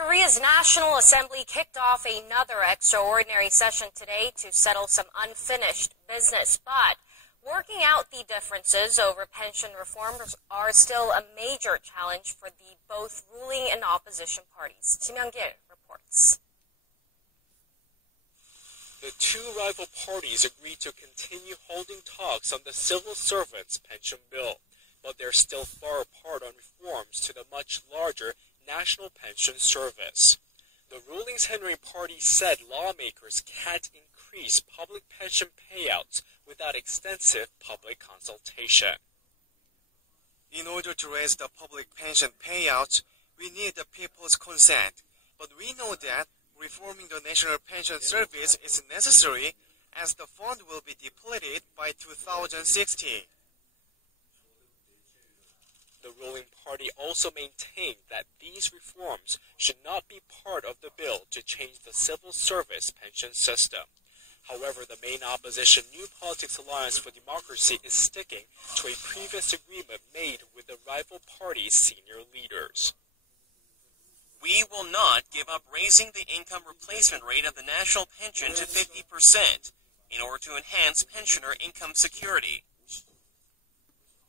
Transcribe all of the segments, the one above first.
Korea's National Assembly kicked off another extraordinary session today to settle some unfinished business, but working out the differences over pension reforms are still a major challenge for the both ruling and opposition parties. Kim Young-gil reports. The two rival parties agreed to continue holding talks on the civil servants' pension bill, but they're still far apart on reforms to the much larger National Pension Service. The ruling's Henry Party said lawmakers can't increase public pension payouts without extensive public consultation. In order to raise the public pension payouts, we need the people's consent. But we know that reforming the National Pension Service is necessary as the fund will be depleted by 2060. The ruling party also maintained that these reforms should not be part of the bill to change the civil service pension system. However, the main opposition New Politics Alliance for Democracy is sticking to a previous agreement made with the rival party's senior leaders. We will not give up raising the income replacement rate of the national pension to 50% in order to enhance pensioner income security.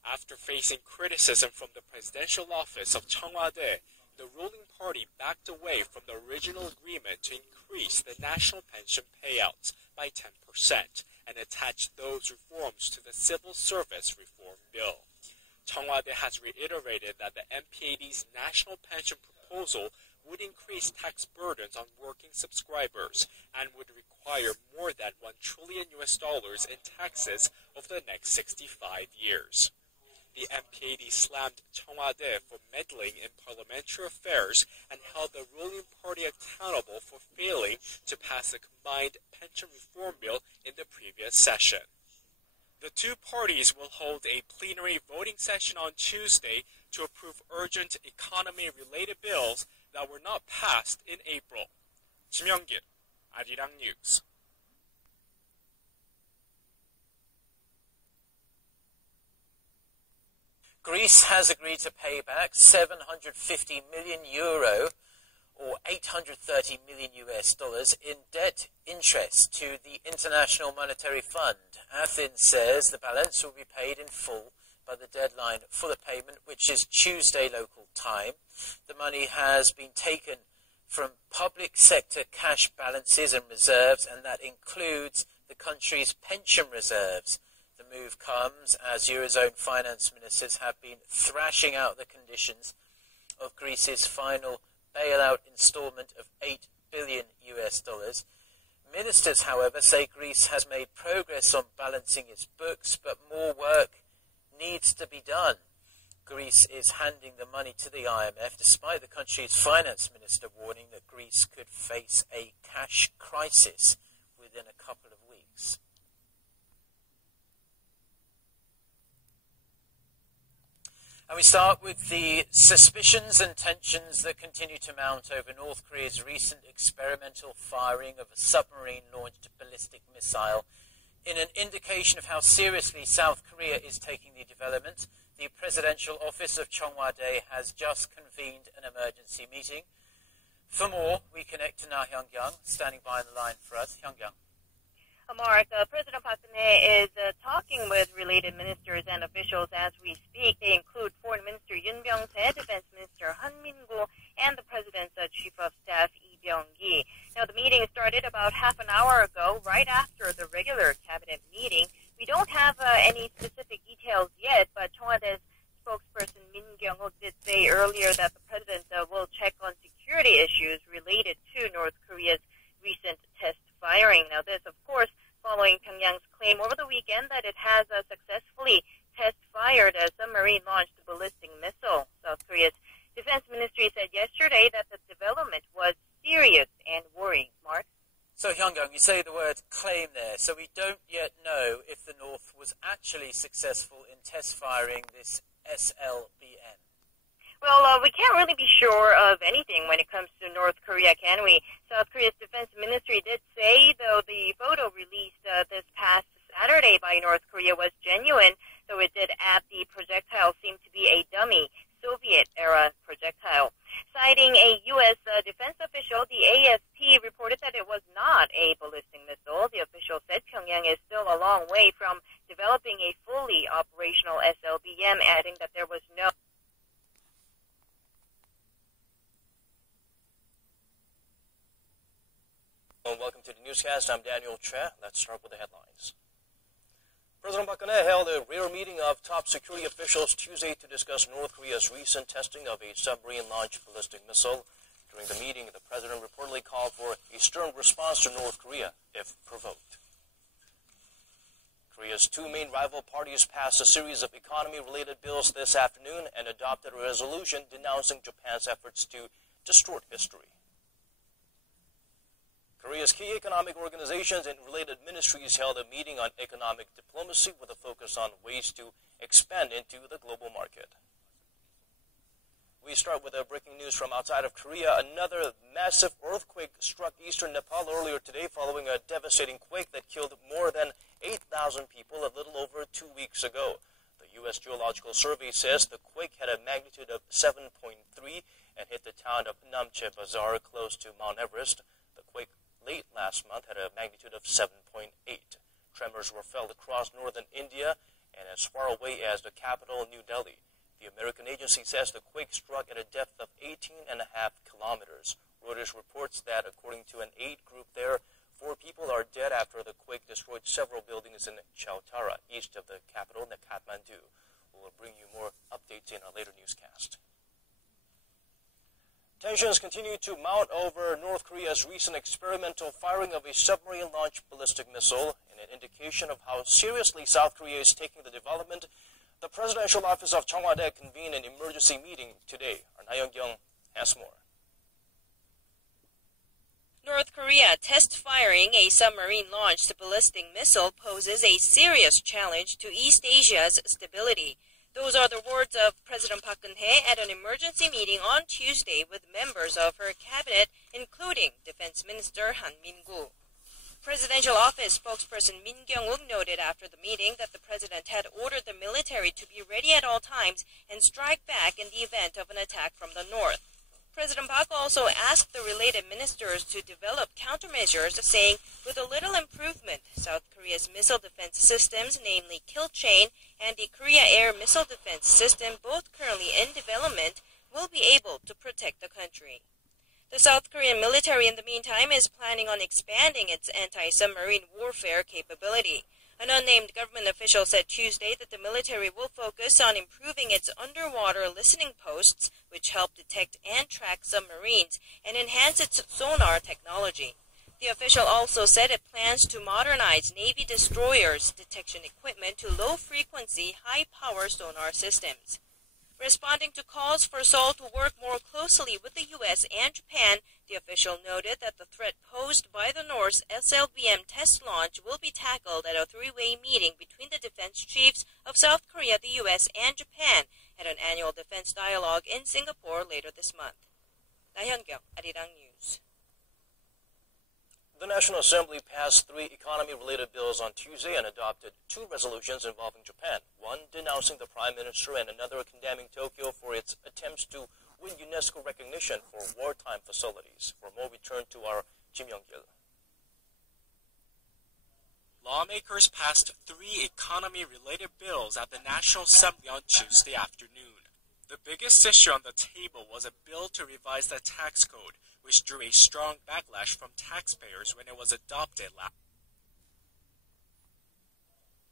After facing criticism from the presidential office of 청와대, the ruling party backed away from the original agreement to increase the national pension payouts by 10% and attach those reforms to the civil service reform bill. 청와대 has reiterated that the NPAD's national pension proposal would increase tax burdens on working subscribers and would require more than $1 trillion in taxes over the next 65 years. The NPAD slammed 청와대 for meddling in parliamentary affairs and held the ruling party accountable for failing to pass the combined pension reform bill in the previous session. The two parties will hold a plenary voting session on Tuesday to approve urgent economy-related bills that were not passed in April. Kim Young-gil, Arirang News. Greece has agreed to pay back €750 million or $830 million in debt interest to the International Monetary Fund. Athens says the balance will be paid in full by the deadline for the payment, which is Tuesday local time. The money has been taken from public sector cash balances and reserves, and that includes the country's pension reserves. The move comes as Eurozone finance ministers have been thrashing out the conditions of Greece's final bailout installment of $8 billion. Ministers, however, say Greece has made progress on balancing its books, but more work needs to be done. Greece is handing the money to the IMF, despite the country's finance minister warning that Greece could face a cash crisis within a couple of weeks. And we start with the suspicions and tensions that continue to mount over North Korea's recent experimental firing of a submarine-launched ballistic missile. In an indication of how seriously South Korea is taking the development, the Presidential Office of 청와대 has just convened an emergency meeting. For more, we connect to Na Hyung-kyung, standing by on the line for us. Hyung-kyung. Mark, President Park Geun-hye is talking with related ministers and officials as we speak. They include Foreign Minister Yoon Byung-tae, Defense Minister Han Min-gu, and the President's Chief of Staff Lee Byung-gi. Now, the meeting started about half an hour ago, right after the regular cabinet meeting. We don't have any specific details yet, but 청와대's spokesperson Min Kyung-ho did say earlier that the President will check on security issues related to North Korea's recent test firing. Now, this, of course, following Pyongyang's claim over the weekend that it has successfully test-fired a submarine-launched ballistic missile. South Korea's defense ministry said yesterday that the development was serious and worrying. Mark? So, Hyung-kyung, you say the word claim there, so we don't yet know if the North was actually successful in test-firing this SLBM. Well, we can't really be sure of anything when it comes to North Korea, can we? South Korea's defense ministry did say, though, the photo released this past Saturday by North Korea was genuine, though it did add the projectile seemed to be a dummy Soviet-era projectile. Citing a U.S. defense official, the AFP reported that it was not a ballistic missile. The official said Pyongyang is still a long way from developing a fully operational SLBM, adding that there was no Welcome to the newscast. I'm Daniel Che. Let's start with the headlines. President Park Geun-hye held a rare meeting of top security officials Tuesday to discuss North Korea's recent testing of a submarine-launched ballistic missile. During the meeting, the president reportedly called for a stern response to North Korea if provoked. Korea's two main rival parties passed a series of economy-related bills this afternoon and adopted a resolution denouncing Japan's efforts to distort history. Korea's key economic organizations and related ministries held a meeting on economic diplomacy with a focus on ways to expand into the global market. We start with breaking news from outside of Korea. Another massive earthquake struck eastern Nepal earlier today following a devastating quake that killed more than 8,000 people a little over 2 weeks ago. The U.S. Geological Survey says the quake had a magnitude of 7.3 and hit the town of Namche Bazaar close to Mount Everest. The quake late last month had a magnitude of 7.8. Tremors were felt across northern India and as far away as the capital, New Delhi. The American agency says the quake struck at a depth of 18.5 kilometers. Reuters reports that, according to an aid group there, 4 people are dead after the quake destroyed several buildings in Chautara, east of the capital, Kathmandu. We will bring you more updates in our later newscast. Tensions continue to mount over North Korea's recent experimental firing of a submarine-launched ballistic missile. In an indication of how seriously South Korea is taking the development, the Presidential Office of Cheongwade convened an emergency meeting today. Our Na Young-kyung has more. North Korea test firing a submarine-launched ballistic missile poses a serious challenge to East Asia's stability. Those are the words of President Park Geun-hye at an emergency meeting on Tuesday with members of her cabinet, including Defense Minister Han Min-gu. Presidential Office spokesperson Min Kyung-wook noted after the meeting that the president had ordered the military to be ready at all times and strike back in the event of an attack from the north. President Park also asked the related ministers to develop countermeasures, saying, with a little improvement, South Korea's missile defense systems, namely Kill Chain and the Korea Air Missile Defense System, both currently in development, will be able to protect the country. The South Korean military, in the meantime, is planning on expanding its anti-submarine warfare capability. An unnamed government official said Tuesday that the military will focus on improving its underwater listening posts, which help detect and track submarines, and enhance its sonar technology. The official also said it plans to modernize Navy destroyers' detection equipment to low-frequency, high-power sonar systems. Responding to calls for Seoul to work more closely with the U.S. and Japan, the official noted that the threat posed by the North's SLBM test launch will be tackled at a three-way meeting between the defense chiefs of South Korea, the U.S., and Japan at an annual defense dialogue in Singapore later this month. Na Hyun-kyung, Arirang News. The National Assembly passed 3 economy-related bills on Tuesday and adopted 2 resolutions involving Japan, one denouncing the Prime Minister and another condemning Tokyo for its attempts to win UNESCO recognition for wartime facilities. For more, we turn to our Kim Young-gil. Lawmakers passed 3 economy-related bills at the National Assembly on Tuesday afternoon. The biggest issue on the table was a bill to revise the tax code, which drew a strong backlash from taxpayers when it was adopted last.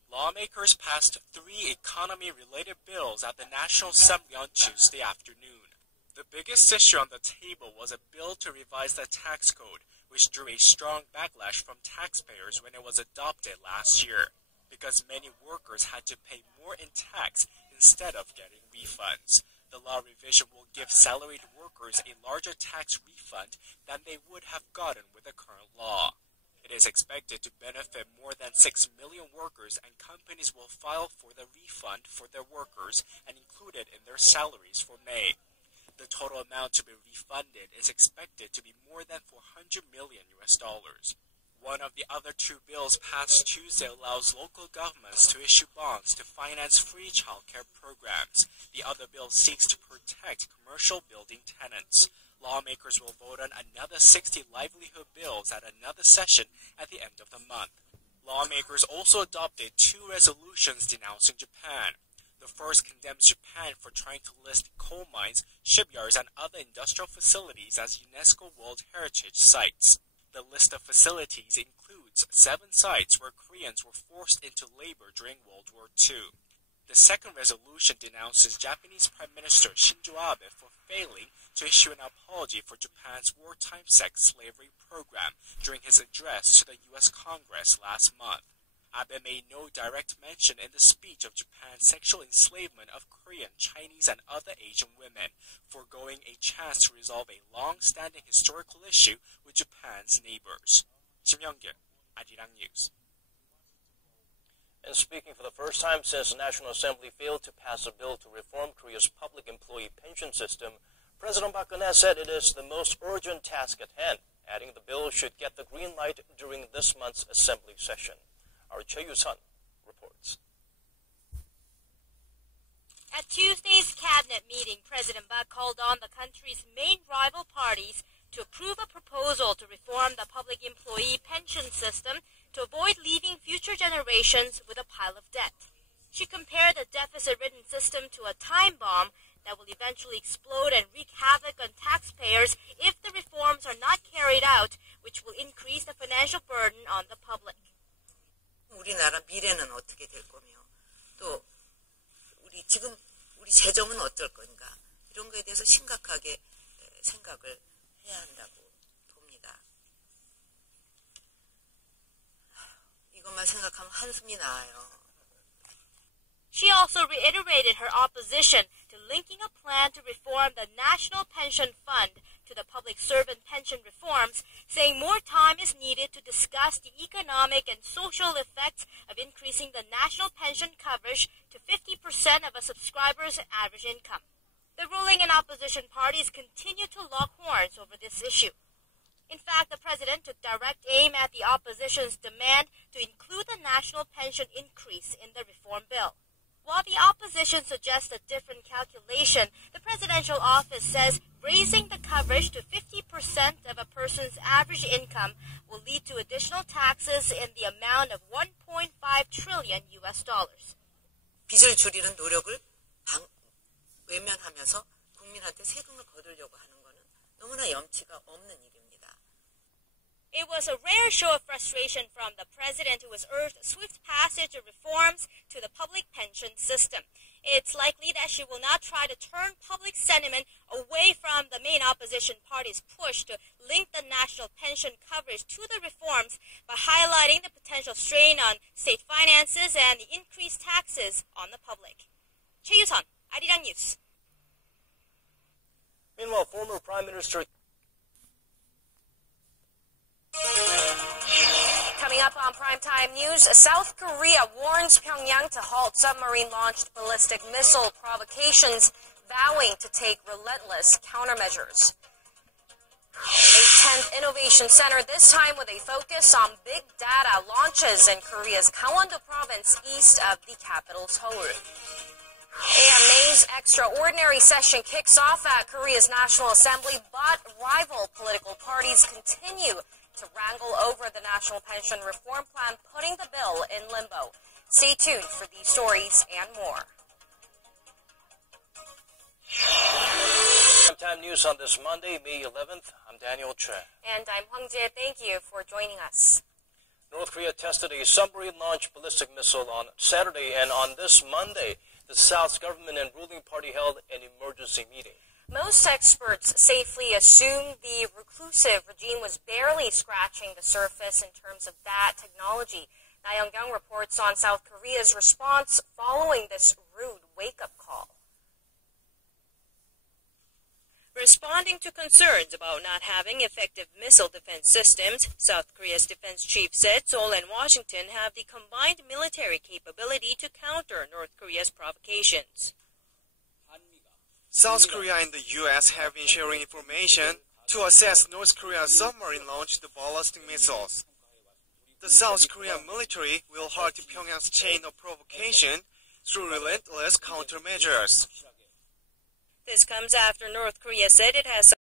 Lawmakers passed 3 economy-related bills at the National Assembly on Tuesday afternoon. The biggest issue on the table was a bill to revise the tax code, which drew a strong backlash from taxpayers when it was adopted last year, because many workers had to pay more in tax instead of getting refunds. The law revision will give salaried workers a larger tax refund than they would have gotten with the current law. It is expected to benefit more than 6 million workers, and companies will file for the refund for their workers and include it in their salaries for May. The total amount to be refunded is expected to be more than $400 million. One of the other two bills passed Tuesday allows local governments to issue bonds to finance free childcare programs. The other bill seeks to protect commercial building tenants. Lawmakers will vote on another 60 livelihood bills at another session at the end of the month. Lawmakers also adopted 2 resolutions denouncing Japan. The first condemns Japan for trying to list coal mines, shipyards, and other industrial facilities as UNESCO World Heritage Sites. The list of facilities includes 7 sites where Koreans were forced into labor during World War II. The second resolution denounces Japanese Prime Minister Shinzo Abe for failing to issue an apology for Japan's wartime sex slavery program during his address to the U.S. Congress last month. Abe made no direct mention in the speech of Japan's sexual enslavement of Korean, Chinese, and other Asian women, foregoing a chance to resolve a long-standing historical issue with Japan's neighbors. 김영길, 아리랑 뉴스. And speaking for the first time since the National Assembly failed to pass a bill to reform Korea's public employee pension system, President Park Geun-hye said it is the most urgent task at hand, adding the bill should get the green light during this month's assembly session. Our Choi Yu-sun reports. At Tuesday's cabinet meeting, President Park called on the country's main rival parties to approve a proposal to reform the public employee pension system to avoid leaving future generations with a pile of debt. She compared the deficit-ridden system to a time bomb that will eventually explode and wreak havoc on taxpayers if the reforms are not carried out, which will increase the financial burden on the public. 우리나라 미래는 어떻게 될 거며 또 우리 재정은 어떨 건가 이런 거에 대해서 심각하게 생각을 해야 한다고 봅니다. 이것만 생각하면 한숨이 나와요. She also reiterated her opposition to linking a plan to reform the National Pension Fund to the public servant pension reforms, saying more time is needed to discuss the economic and social effects of increasing the national pension coverage to 50% of a subscriber's average income. The ruling and opposition parties continue to lock horns over this issue. In fact, the president took direct aim at the opposition's demand to include the national pension increase in the reform bill. While the opposition suggests a different calculation, the presidential office says raising the coverage to 50% of a person's average income will lead to additional taxes in the amount of $1.5 trillion. 빚을 줄이는 노력을 외면하면서 국민한테 세금을 거두려고 하는 것은 너무나 염치가 없는 일입니다. It was a rare show of frustration from the president, who has urged swift passage of reforms to the public pension system. It's likely that she will not try to turn public sentiment away from the main opposition party's push to link the national pension coverage to the reforms by highlighting the potential strain on state finances and the increased taxes on the public. Choi Yu-sun, 아리랑 뉴스. Meanwhile, former Prime Minister Coming up on Primetime News, South Korea warns Pyongyang to halt submarine-launched ballistic missile provocations, vowing to take relentless countermeasures. A 10th Innovation Center, this time with a focus on big data, launches in Korea's Gangwon-do province east of the capital, Seoul. AMA's extraordinary session kicks off at Korea's National Assembly, but rival political parties continue to wrangle over the national pension reform plan, putting the bill in limbo. Stay tuned for these stories and more. Primetime News on this Monday, May 11th. I'm Daniel Choi. And I'm Hwang Jae. Thank you for joining us. North Korea tested a submarine-launched ballistic missile on Saturday, and on this Monday, the South's government and ruling party held an emergency meeting. Most experts safely assume the reclusive regime was barely scratching the surface in terms of that technology. Na Young-kyung reports on South Korea's response following this rude wake-up call. Responding to concerns about not having effective missile defense systems, South Korea's defense chief said Seoul and Washington have the combined military capability to counter North Korea's provocations. South Korea and the U.S. have been sharing information to assess North Korea's submarine-launched ballistic missiles. The South Korean military will halt Pyongyang's chain of provocation through relentless countermeasures. This comes after North Korea said it has